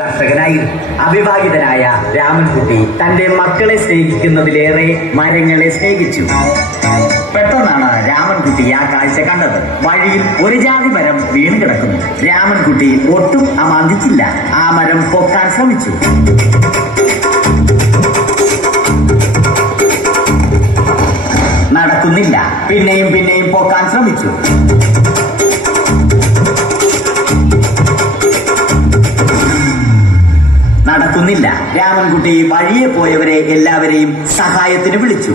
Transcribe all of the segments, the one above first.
കർഷകനായി അവിവാഹിതനായ രാമൻകുട്ടി തന്റെ മക്കളെ സ്നേഹിക്കുന്നതിലേറെ മരങ്ങളെ സ്നേഹിച്ചു. പെട്ടെന്നാണ് രാമൻകുട്ടി ആ കാഴ്ച കണ്ടത്. വഴിയിൽ ഒരു ജാതി മരം വീണ് കിടക്കുന്നു. രാമൻകുട്ടി ഒട്ടും അമാന്തിച്ചില്ല. ആ മരം പൊക്കാൻ ശ്രമിച്ചു. നടക്കുന്നില്ല. പിന്നെയും പൊക്കാൻ ശ്രമിച്ചു. നടക്കുന്നില്ല. രാമൻകുട്ടി വഴിയെ പോയവരെ എല്ലാവരെയും സഹായത്തിന് വിളിച്ചു.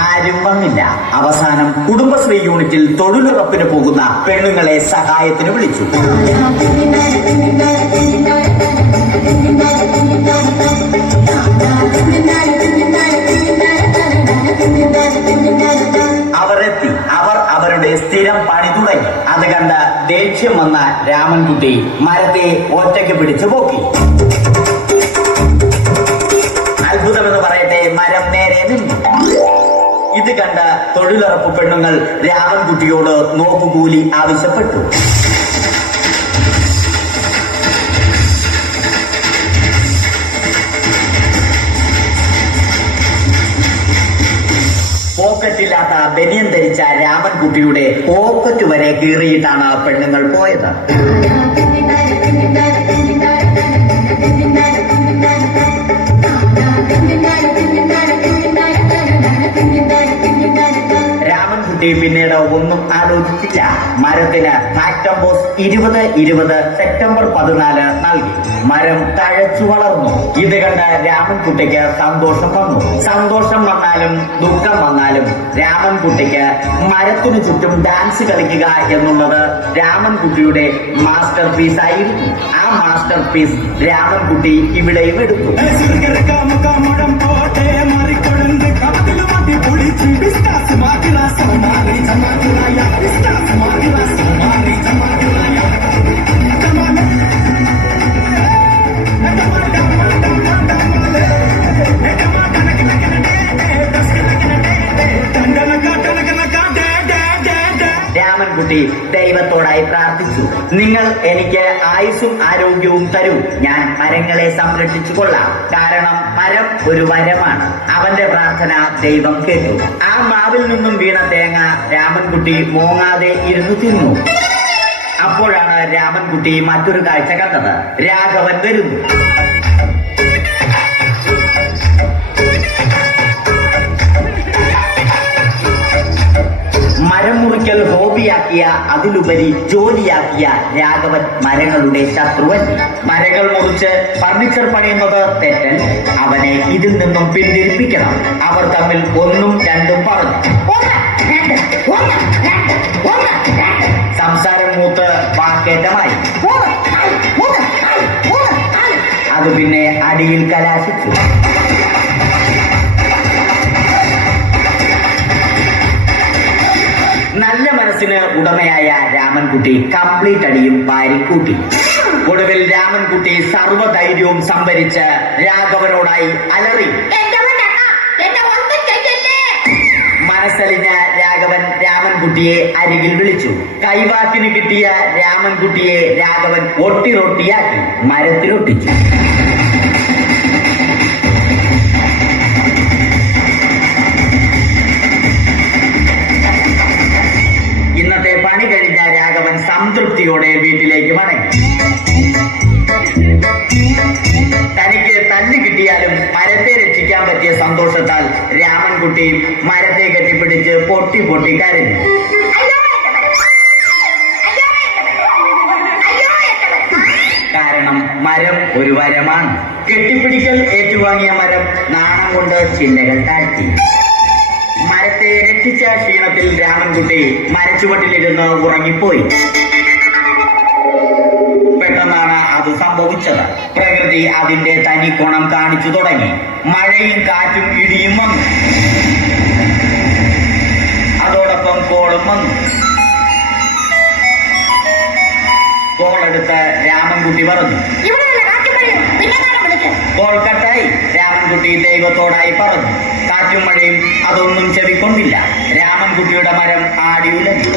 ആരും വന്നില്ല. അവസാനം കുടുംബശ്രീ യൂണിറ്റിൽ തൊഴിലുറപ്പിന് പോകുന്ന പെണ്ണുങ്ങളെ സഹായത്തിന് വിളിച്ചു. അവർ അവരുടെ സ്ഥിരം പണി തുടങ്ങി. അത് കണ്ട ദേഷ്യം വന്ന രാമൻകുട്ടി മരത്തെ ഒറ്റയ്ക്ക് പിടിച്ചു പോക്കി. അത്ഭുതമെന്ന് പറയട്ടെ, മരം നേരെ നിന്നു. ഇത് കണ്ട തൊഴിലുറപ്പ് പെണ്ണുങ്ങൾ രാമൻകുട്ടിയോട് നോക്കുകൂലി ആവശ്യപ്പെട്ടു. പോക്കറ്റില്ലാത്ത ബനിയൻ ധരിച്ച രാമൻകുട്ടിയുടെ പോക്കറ്റ് വരെ കീറിയിട്ടാണ് പെണ്ണുങ്ങൾ പോയത്. രാമൻകുട്ടി പിന്നീട് ഒന്നും ആലോചിച്ചില്ല. മരത്തിന് ഫാക്ടം ബോസ് 2020 സെപ്റ്റംബർ 14 നൽകി. മരം തഴച്ചു വളർന്നു. ഇത് കണ്ട് രാമൻകുട്ടിക്ക് സന്തോഷം വന്നു. സന്തോഷം വന്നാലും ദുഃഖം വന്നാലും രാമൻകുട്ടിക്ക് മരത്തിനു ചുറ്റും ഡാൻസ് കളിക്കുക എന്നുള്ളത് രാമൻകുട്ടിയുടെ മാസ്റ്റർ പീസ് ആയിരുന്നു. ആ മാസ്റ്റർ പീസ് രാമൻകുട്ടി ഇവിടെയും എടുത്തു. രാമൻകുട്ടി ദൈവത്തോടായി പ്രാർത്ഥിച്ചു. നിങ്ങൾ എനിക്ക് ആയുസ്സും ആരോഗ്യവും തരൂ. ഞാൻ മരങ്ങളെ സംരക്ഷിച്ചു കൊള്ളാം. കാരണം മരം ഒരു വരമാണ്. അവന്റെ പ്രാർത്ഥന ദൈവം കേട്ടു. ആ മാവിൽ നിന്നും വീണ തേങ്ങ രാമൻകുട്ടി മോങ്ങാതെ ഇരുന്നു തിന്നു. അപ്പോഴാണ് രാമൻകുട്ടി മറ്റൊരു കാഴ്ച കണ്ടത്. രാഘവൻ വരുന്നു. മരം മുറിക്കൽ ഹോബിയാക്കിയ, അതിലുപരി ജോലിയാക്കിയ രാഘവൻ മരങ്ങളുടെ ശത്രുവൻ. മരങ്ങൾ മുറിച്ച് ഫർണിച്ചർ പണിയുന്നത് തെറ്റൻ. അവനെ ഇതിൽ നിന്നും പിന്തിരിപ്പിക്കണം. അവർ തമ്മിൽ ഒന്നും രണ്ടും പറഞ്ഞു. സംസാരം മൂത്ത് വാക്കേറ്റമായി. അത് പിന്നെ അടിയിൽ കലാശിച്ചു. നല്ല മനസ്സിന് ഉടമയായ രാമൻകുട്ടി കംപ്ലീറ്റ് അടിയും വാരിക്കൂട്ടി. ഒടുവിൽ രാമൻകുട്ടി സർവ്വധൈര്യവും സംഭരിച്ച് രാഘവനോടായി അലറി. മനസ്സലിഞ്ഞ രാഘവൻ രാമൻകുട്ടിയെ അരികിൽ വിളിച്ചു. കൈവാക്കിന് കിട്ടിയ രാമൻകുട്ടിയെ രാഘവൻ ഒട്ടിറൊട്ടിയാക്കി മരത്തിലൊട്ടിച്ചു. ഇന്നത്തെ പണി കഴിഞ്ഞ രാഘവൻ സംതൃപ്തിയോടെ വീട്ടിലേക്ക് മടങ്ങി. തനിക്ക് തല്ല് കിട്ടിയാലും മരത്തെ രക്ഷിക്കാൻ പറ്റിയ സന്തോഷത്താൽ രാമൻകുട്ടി മരത്തെ കെട്ടിപ്പിടിച്ച് പൊട്ടി പൊട്ടി കരഞ്ഞു. കാരണം മരം ഒരു വരമാണ്. കെട്ടിപ്പിടിക്കൽ ഏറ്റുവാങ്ങിയ മരം നാണം കൊണ്ട് ചില്ലകൾ താഴ്ത്തി. മരത്തെ രക്ഷിച്ച ക്ഷീണത്തിൽ രാമൻകുട്ടി മരച്ചുവട്ടിലിരുന്ന് ഉറങ്ങിപ്പോയി. പെട്ടെന്നാണ് അത് സംഭവിച്ചത്. പ്രകൃതി അതിന്റെ തനിക്കോണം കാണിച്ചു തുടങ്ങി. മഴയും കാറ്റും ഇടിയും വന്നു. അതോടൊപ്പം കോളും വന്നു. കോളെടുത്ത് രാമൻകുട്ടി പറഞ്ഞു. കോൾ കട്ടായി. രാമൻകുട്ടി ദൈവത്തോടായി പറഞ്ഞു. കാറ്റും മഴയും അതൊന്നും ചെവിക്കൊണ്ടില്ല. രാമൻകുട്ടിയുടെ മരം ആടി ഉലഞ്ഞു.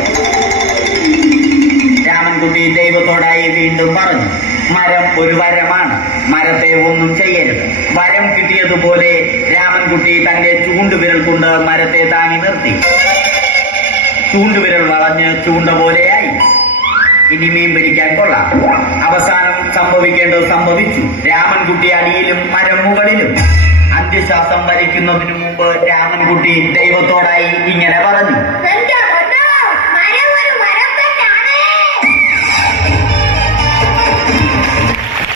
രാമൻകുട്ടി ദൈവത്തോടായി വീണ്ടും പറഞ്ഞു, മരം ഒരു വരമാണ്, മരത്തെ ഒന്നും ചെയ്യരുത്. വരം കിട്ടിയതുപോലെ രാമൻകുട്ടി തന്റെ ചൂണ്ടുവിരൽ കൊണ്ട് മരത്തെ താങ്ങി നിർത്തി. ചൂണ്ടുവിരൽ വളഞ്ഞ് ചൂണ്ട പോലെയായി. ഇനി മീൻ പിടിക്കാൻ കൊള്ളാം. അവസാനം സംഭവിക്കേണ്ടത് സംഭവിച്ചു. രാമൻകുട്ടി അടിയിലും മരം മുകളിലും. അന്ത്യശ്വാസം വലിക്കുന്നതിനു മുമ്പ് രാമൻകുട്ടി ദൈവത്തോടായി ഇങ്ങനെ പറഞ്ഞു,